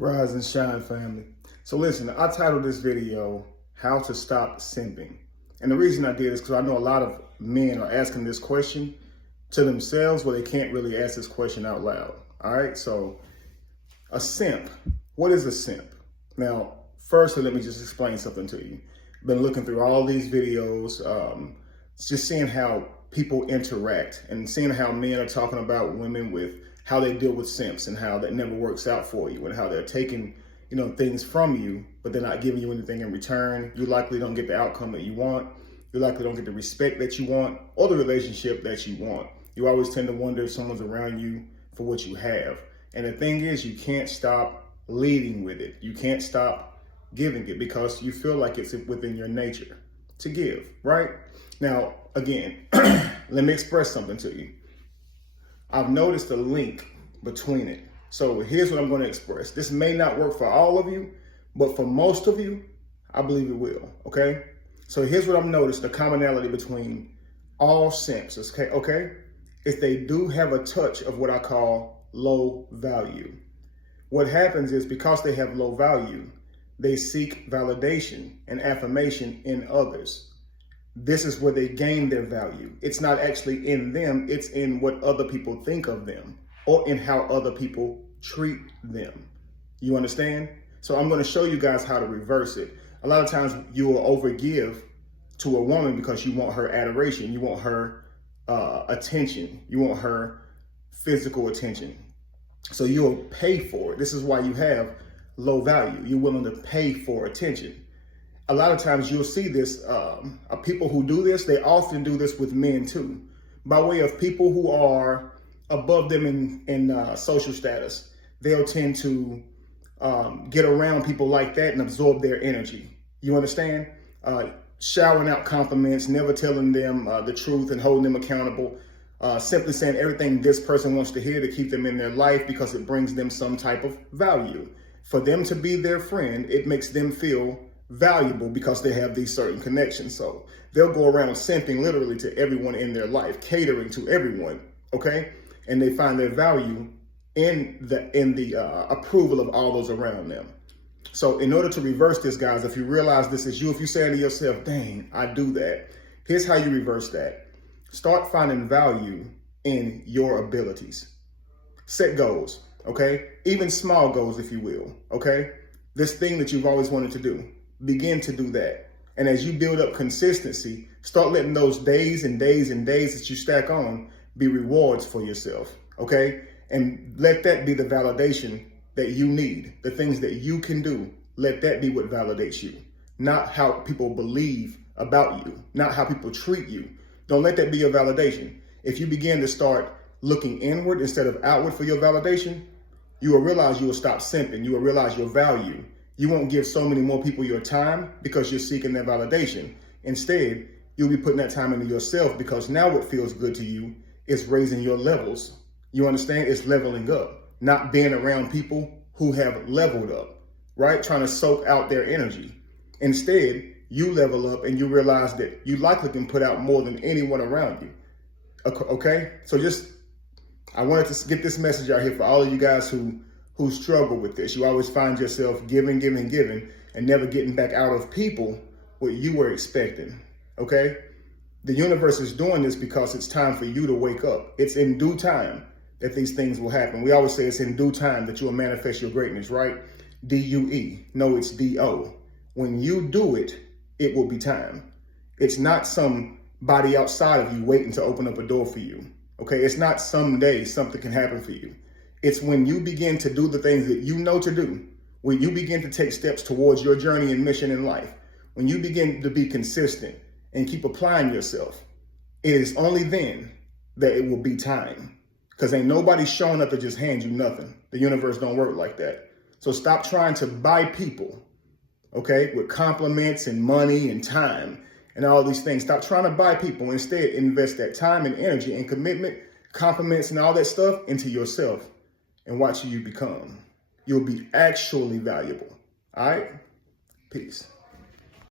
Rise and shine, family. So listen, I titled this video, How to Stop Simping. And the reason I did is because I know a lot of men are asking this question to themselves where they can't really ask this question out loud. All right, so a simp. What is a simp? Now, firstly, let me just explain something to you. I've been looking through all these videos, just seeing how people interact and seeing how men are talking about women with how they deal with simps and how that never works out for you and how they're taking, things from you, but they're not giving you anything in return. You likely don't get the outcome that you want. You likely don't get the respect that you want or the relationship that you want. You always tend to wonder if someone's around you for what you have. And the thing is, you can't stop leading with it. You can't stop giving it because you feel like it's within your nature to give, right? Now, again, let me express something to you. I've noticed a link between it. So here's what I'm going to express. This may not work for all of you, but for most of you, I believe it will, okay? So here's what I've noticed, the commonality between all simps, okay? Is they do have a touch of what I call low value. What happens is because they have low value, they seek validation and affirmation in others. This is where they gain their value. It's not actually in them, it's in what other people think of them or in how other people treat them. You understand? So I'm going to show you guys how to reverse it. A lot of times you will overgive to a woman because you want her adoration, you want her attention, you want her physical attention. So you'll pay for it. This is why you have low value. You're willing to pay for attention. A lot of times you'll see this, people who do this, they often do this with men too, by way of people who are above them in social status. They'll tend to get around people like that and absorb their energy. You understand? Showering out compliments, never telling them the truth and holding them accountable, simply saying everything this person wants to hear to keep them in their life because it brings them some type of value. For them to be their friend, it makes them feel valuable because they have these certain connections. So they'll go around simping literally to everyone in their life, catering to everyone, okay? And they find their value in the approval of all those around them. So in order to reverse this, guys, if you realize this is you, if you say to yourself, dang, I do that, here's how you reverse that. Start finding value in your abilities. Set goals, okay? Even small goals, if you will, okay? This thing that you've always wanted to do. Begin to do that. And as you build up consistency, start letting those days and days and days that you stack on be rewards for yourself, okay? And let that be the validation that you need, the things that you can do. Let that be what validates you, not how people believe about you, not how people treat you. Don't let that be your validation. If you begin to start looking inward instead of outward for your validation, you will realize you will stop simping. You will realize your value. You won't give so many more people your time because you're seeking their validation. Instead, you'll be putting that time into yourself because now what feels good to you is raising your levels. You understand? It's leveling up, not being around people who have leveled up, right? Trying to soak out their energy. Instead, you level up and you realize that you likely can put out more than anyone around you. Okay? So I wanted to get this message out here for all of you guys who struggle with this. You always find yourself giving, and never getting back out of people what you were expecting, okay? The universe is doing this because it's time for you to wake up. It's in due time that these things will happen. We always say it's in due time that you will manifest your greatness, right? D-U-E. No, it's D-O. When you do it, it will be time. It's not somebody outside of you waiting to open up a door for you, okay? It's not someday something can happen for you. It's when you begin to do the things that you know to do, when you begin to take steps towards your journey and mission in life, when you begin to be consistent and keep applying yourself, it is only then that it will be time. Because ain't nobody showing up to just hand you nothing. The universe don't work like that. So stop trying to buy people, okay, with compliments and money and time and all these things. Stop trying to buy people. Instead, invest that time and energy and commitment, compliments and all that stuff into yourself. And watch who you become. You'll be actually valuable. All right? Peace.